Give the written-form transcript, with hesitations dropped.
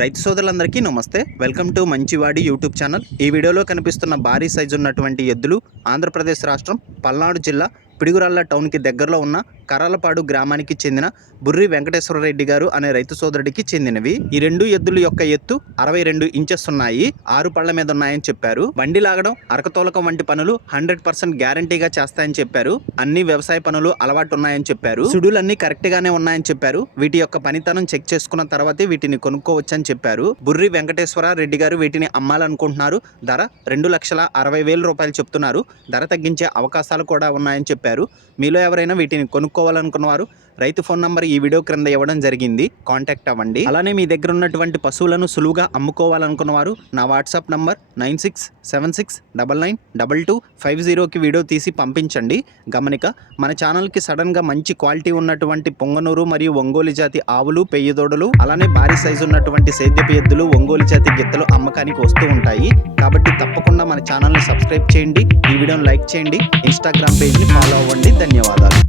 రైతు సోదరులందరికీ నమస్తే. వెల్కమ్ టు మంచివాడి యూట్యూబ్ ఛానల్. ఈ వీడియోలో కనిపిస్తున్న భారీ సైజు ఉన్నటువంటి ఎద్దులు ఆంధ్రప్రదేశ్ రాష్ట్రం పల్నాడు జిల్లా పిడుగురాళ్ల టౌన్కి దగ్గరలో ఉన్న కరాలపాడు గ్రామానికి చెందిన బుర్రి వెంకటేశ్వర రెడ్డి గారు అనే రైతు సోదరుడికి చెందినవి. ఈ రెండు ఎద్దుల యొక్క ఎత్తు 62 ఇంచెస్ ఉన్నాయి. 6 పళ్ల మీద ఉన్నాయని చెప్పారు. బండి లాగడం, అరకతోలకం వంటి పనులు 100% గ్యారంటీగా చేస్తాయని చెప్పారు. అన్ని వ్యవసాయ పనులు అలవాటు ఉన్నాయని చెప్పారు. సుడులన్నీ కరెక్ట్ గానే ఉన్నాయని చెప్పారు. వీటి యొక్క పనితనం చెక్ చేసుకున్న తర్వాతే వీటిని కొనుక్కోవచ్చని చెప్పారు. బుర్రి వెంకటేశ్వర రెడ్డి గారు వీటిని అమ్మాలనుకుంటున్నారు. ధర 2,60,000 రూపాయలు చెప్తున్నారు. ధర తగ్గించే అవకాశాలు కూడా ఉన్నాయని చెప్పారు. మీలో ఎవరైనా వీటిని కొనుక్కోవాలనుకున్నవారు రైతు ఫోన్ నంబర్ ఈ వీడియో క్రింద ఇవ్వడం జరిగింది. కాంటాక్ట్ అవ్వండి. అలానే మీ దగ్గర ఉన్నటువంటి పశువులను సులువుగా అమ్ముకోవాలనుకున్నవారు నా వాట్సాప్ నంబర్ 9676992250కి వీడియో తీసి పంపించండి. గమనిక, మన ఛానల్కి సడన్గా మంచి క్వాలిటీ ఉన్నటువంటి పొంగనూరు మరియు ఒంగోలు జాతి ఆవులు, పెయ్యదోడలు, అలానే భారీ సైజు ఉన్నటువంటి సేద్యపు ఎద్దులు, ఒంగోలు జాతి గిత్తలు అమ్మకానికి వస్తూ ఉంటాయి. కాబట్టి తప్పకుండా మన ఛానల్ని సబ్స్క్రైబ్ చేయండి, ఈ వీడియోని లైక్ చేయండి, ఇన్స్టాగ్రామ్ పేజ్ని ఫాలో అవ్వండి. ధన్యవాదాలు.